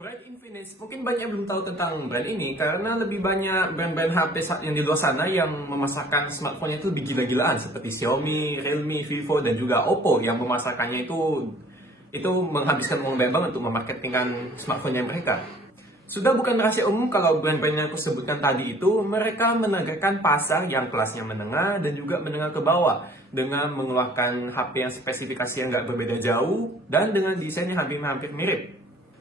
Brand Infinix, mungkin banyak belum tahu tentang brand ini karena lebih banyak brand-brand HP yang di luar sana yang memasarkan smartphone itu lebih gila-gilaan seperti Xiaomi, Realme, Vivo, dan juga Oppo yang memasarkannya itu menghabiskan uang banyak banget untuk memarketingkan smartphone-nya mereka. Sudah bukan rahasia umum kalau brand-brand yang aku sebutkan tadi itu mereka menegakkan pasar yang kelasnya menengah dan juga menengah ke bawah dengan mengeluarkan HP yang spesifikasi yang nggak berbeda jauh dan dengan desain yang hampir mirip.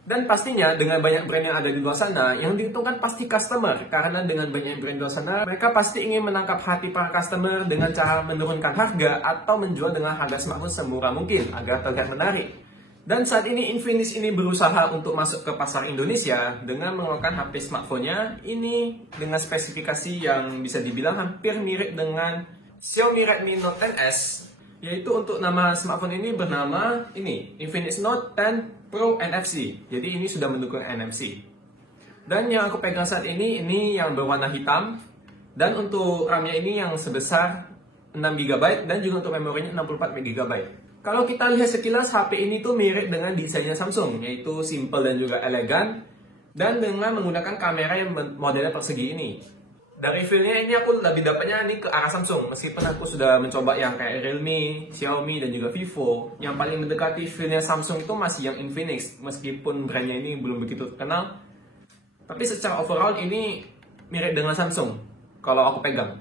Dan pastinya dengan banyak brand yang ada di luar sana, yang diuntungkan pasti customer. Karena dengan banyak brand di luar sana, mereka pasti ingin menangkap hati para customer dengan cara menurunkan harga atau menjual dengan harga smartphone semurah mungkin agar terlihat menarik. Dan saat ini Infinix ini berusaha untuk masuk ke pasar Indonesia dengan mengeluarkan HP smartphone-nya ini dengan spesifikasi yang bisa dibilang hampir mirip dengan Xiaomi Redmi Note 10s. Yaitu untuk nama smartphone ini bernama Infinix Note 10 Pro NFC. Jadi ini sudah mendukung NFC. Dan yang aku pegang saat ini yang berwarna hitam. Dan untuk RAM-nya ini yang sebesar 6GB dan juga untuk memorinya 64GB. Kalau kita lihat sekilas HP ini tuh mirip dengan desainnya Samsung, yaitu simple dan juga elegan dan dengan menggunakan kamera yang modelnya persegi ini. Dari feel-nya ini aku lebih dapatnya ini ke arah Samsung, meskipun aku sudah mencoba yang kayak Realme, Xiaomi, dan juga Vivo. Yang paling mendekati feel-nya Samsung itu masih yang Infinix, meskipun brandnya ini belum begitu terkenal. Tapi secara overall ini mirip dengan Samsung, kalau aku pegang.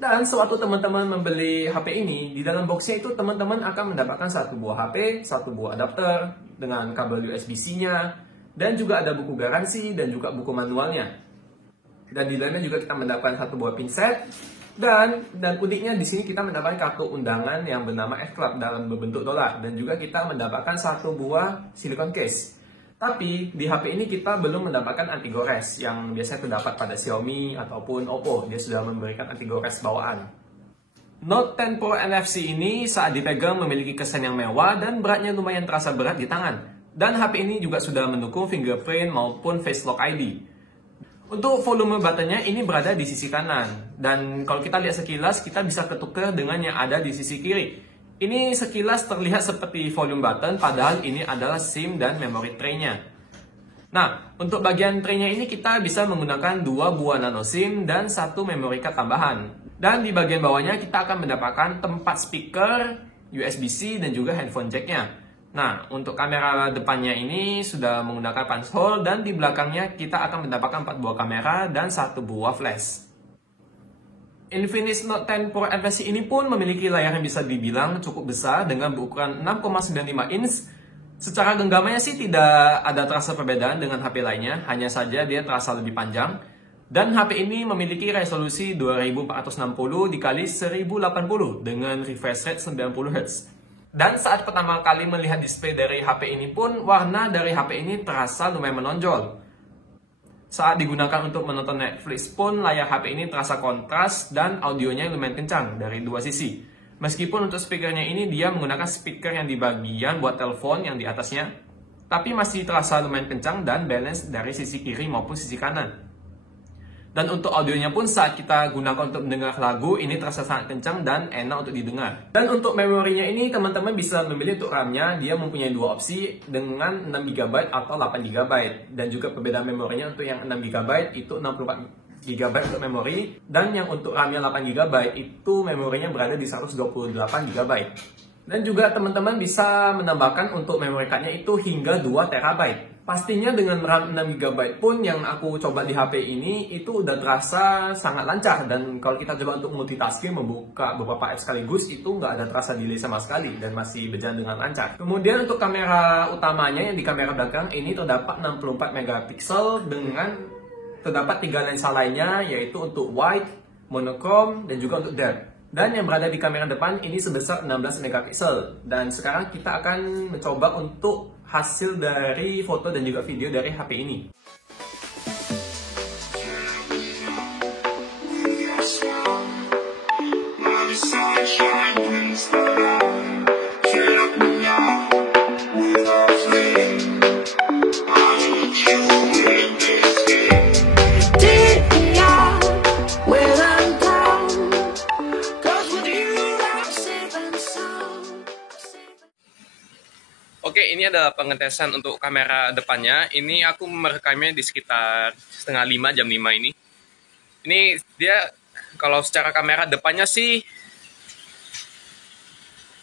Dan sewaktu teman-teman membeli HP ini, di dalam boxnya itu teman-teman akan mendapatkan satu buah HP, satu buah adapter, dengan kabel USB-C-nya, dan juga ada buku garansi dan juga buku manualnya. Dan di dalamnya juga kita mendapatkan satu buah pinset dan uniknya di sini kita mendapatkan kartu undangan yang bernama F-Club dalam berbentuk dolar dan juga kita mendapatkan satu buah silicone case. Tapi di HP ini kita belum mendapatkan anti gores yang biasanya terdapat pada Xiaomi ataupun Oppo. Dia sudah memberikan anti gores bawaan. Note 10 Pro NFC ini saat dipegang memiliki kesan yang mewah dan beratnya lumayan terasa berat di tangan. Dan HP ini juga sudah mendukung fingerprint maupun face lock ID. Untuk volume buttonnya ini berada di sisi kanan. Dan kalau kita lihat sekilas, kita bisa ketukar dengan yang ada di sisi kiri. Ini sekilas terlihat seperti volume button, padahal ini adalah SIM dan memory tray-nya. Nah, untuk bagian tray-nya ini kita bisa menggunakan 2 buah nano SIM dan 1 memory card tambahan. Dan di bagian bawahnya kita akan mendapatkan tempat speaker, USB-C, dan juga handphone jack-nya. Nah, untuk kamera depannya ini sudah menggunakan punch hole dan di belakangnya kita akan mendapatkan 4 buah kamera dan 1 buah flash. Infinix Note 10 Pro NFC ini pun memiliki layar yang bisa dibilang cukup besar dengan berukuran 6,95 inch. Secara genggamannya sih tidak ada terasa perbedaan dengan HP lainnya, hanya saja dia terasa lebih panjang. Dan HP ini memiliki resolusi 2460 x 1080 dengan refresh rate 90Hz. Dan saat pertama kali melihat display dari HP ini pun, warna dari HP ini terasa lumayan menonjol. Saat digunakan untuk menonton Netflix pun, layar HP ini terasa kontras dan audionya lumayan kencang dari dua sisi. Meskipun untuk speakernya ini dia menggunakan speaker yang di bagian buat telepon yang di atasnya, tapi masih terasa lumayan kencang dan balance dari sisi kiri maupun sisi kanan. Dan untuk audionya pun saat kita gunakan untuk mendengar lagu, ini terasa sangat kencang dan enak untuk didengar. Dan untuk memorinya ini teman-teman bisa memilih untuk RAM-nya, dia mempunyai 2 opsi dengan 6GB atau 8GB. Dan juga perbedaan memorinya untuk yang 6GB itu 64GB untuk memori. Dan yang untuk RAM-nya 8GB itu memorinya berada di 128GB. Dan juga teman-teman bisa menambahkan untuk memory card-nya itu hingga 2TB. Pastinya dengan RAM 6GB pun yang aku coba di HP ini itu udah terasa sangat lancar. Dan kalau kita coba untuk multitasking membuka beberapa apps sekaligus itu nggak ada terasa delay sama sekali dan masih berjalan dengan lancar. Kemudian untuk kamera utamanya yang di kamera belakang ini terdapat 64MP dengan terdapat 3 lensa lainnya yaitu untuk wide, monochrome, dan juga untuk depth. Dan yang berada di kamera depan ini sebesar 16MP. Dan sekarang kita akan mencoba untuk hasil dari foto dan juga video dari HP ini. Oke, ini adalah adalah pengetesan untuk kamera depannya. Ini aku merekamnya di sekitar setengah 5, jam 5 ini. Ini dia kalau secara kamera depannya sih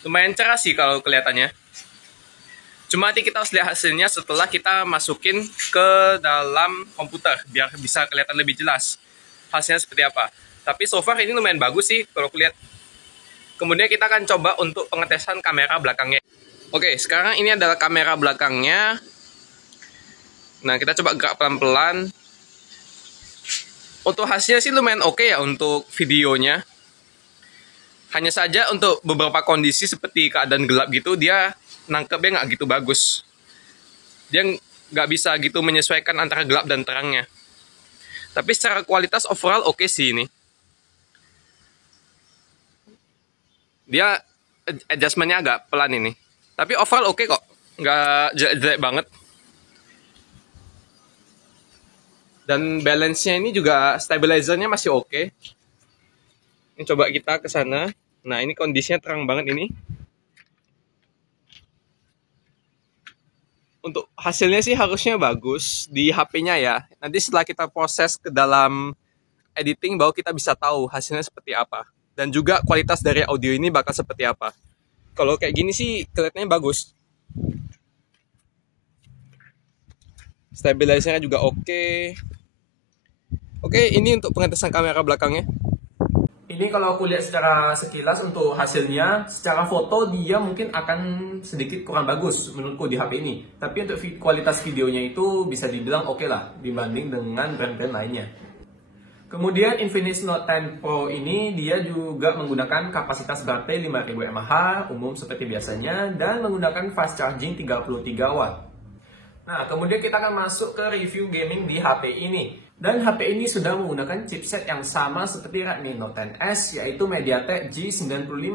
lumayan cerah sih kalau kelihatannya. Cuma nanti kita harus lihat hasilnya setelah kita masukin ke dalam komputer biar bisa kelihatan lebih jelas hasilnya seperti apa. Tapi so far ini lumayan bagus sih kalau kulihat. Kemudian kita akan coba untuk pengetesan kamera belakangnya. Oke, sekarang ini adalah kamera belakangnya. Nah, kita coba gerak pelan-pelan. Untuk hasilnya sih lumayan oke ya untuk videonya. Hanya saja untuk beberapa kondisi seperti keadaan gelap gitu, dia nangkepnya nggak gitu bagus. Dia nggak bisa gitu menyesuaikan antara gelap dan terangnya. Tapi secara kualitas overall oke sih ini. Dia adjustmentnya agak pelan ini. Tapi overall oke kok. Nggak jelek-jelek banget. Dan balance-nya ini juga stabilizer-nya masih oke. Ini coba kita ke sana. Nah, ini kondisinya terang banget ini. Untuk hasilnya sih harusnya bagus di HP-nya ya. Nanti setelah kita proses ke dalam editing baru kita bisa tahu hasilnya seperti apa. Dan juga kualitas dari audio ini bakal seperti apa. Kalau kayak gini sih kelihatannya bagus. Stabilizer-nya juga oke. Oke, ini untuk pengetesan kamera belakangnya. Ini kalau aku lihat secara sekilas untuk hasilnya, secara foto dia mungkin akan sedikit kurang bagus menurutku di HP ini. Tapi untuk kualitas videonya itu bisa dibilang oke lah dibanding dengan brand-brand lainnya. Kemudian Infinix Note 10 Pro ini dia juga menggunakan kapasitas baterai 5000 mAh umum seperti biasanya dan menggunakan fast charging 33 watt. Nah, kemudian kita akan masuk ke review gaming di HP ini. Dan HP ini sudah menggunakan chipset yang sama seperti Redmi Note 10S, yaitu MediaTek G95.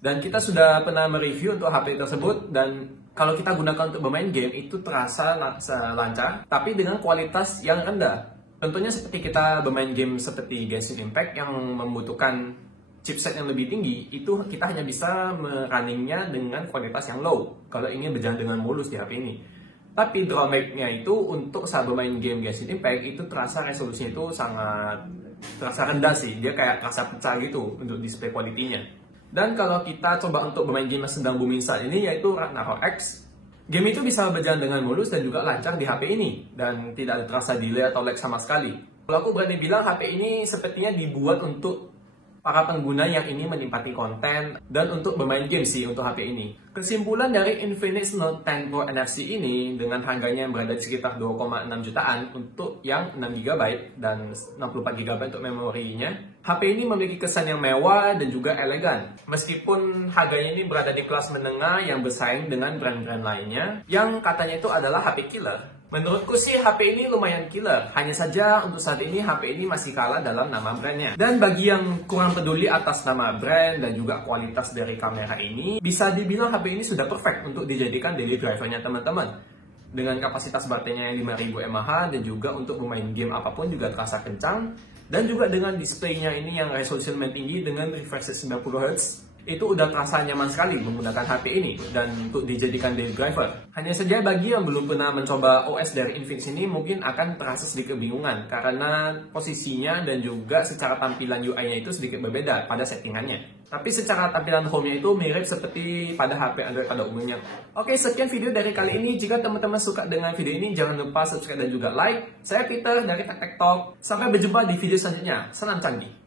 Dan kita sudah pernah mereview untuk HP tersebut, dan kalau kita gunakan untuk bermain game, itu terasa lancar, tapi dengan kualitas yang rendah. Contohnya seperti kita bermain game seperti Genshin Impact yang membutuhkan chipset yang lebih tinggi, itu kita hanya bisa merunningnya dengan kualitas yang low, kalau ingin berjalan dengan mulus di HP ini. Tapi drawback-nya itu untuk saat bermain game Genshin Impact itu terasa resolusinya itu sangat terasa rendah sih. Dia kayak terasa pecah gitu untuk display quality-nya. Dan kalau kita coba untuk bermain game yang sedang booming saat ini yaitu Ragnarok X, game itu bisa berjalan dengan mulus dan juga lancar di HP ini dan tidak ada terasa delay atau lag sama sekali. Kalau aku berani bilang HP ini sepertinya dibuat untuk para pengguna yang ingin menikmati konten dan untuk bermain game sih untuk HP ini. Kesimpulan dari Infinix Note 10 Pro NFC ini dengan harganya yang berada di sekitar 2,6 jutaan untuk yang 6GB dan 64GB untuk memorinya, HP ini memiliki kesan yang mewah dan juga elegan. Meskipun harganya ini berada di kelas menengah yang bersaing dengan brand-brand lainnya yang katanya itu adalah HP killer. Menurutku sih HP ini lumayan killer, hanya saja untuk saat ini HP ini masih kalah dalam nama brandnya. Dan bagi yang kurang peduli atas nama brand dan juga kualitas dari kamera ini, bisa dibilang HP ini sudah perfect untuk dijadikan daily drivernya teman-teman. Dengan kapasitas baterainya yang 5000 mAh dan juga untuk bermain game apapun juga terasa kencang. Dan juga dengan displaynya ini yang resolusi lumayan tinggi dengan refresh rate 90Hz. Itu udah terasa nyaman sekali menggunakan HP ini dan untuk dijadikan daily driver. Hanya saja bagi yang belum pernah mencoba OS dari Infinix ini mungkin akan terasa sedikit kebingungan karena posisinya dan juga secara tampilan UI-nya itu sedikit berbeda pada settingannya. Tapi secara tampilan home-nya itu mirip seperti pada HP Android pada umumnya. Oke, sekian video dari kali ini. Jika teman-teman suka dengan video ini, jangan lupa subscribe dan juga like. Saya Peter dari Tech Talk. Sampai berjumpa di video selanjutnya. Salam canggih.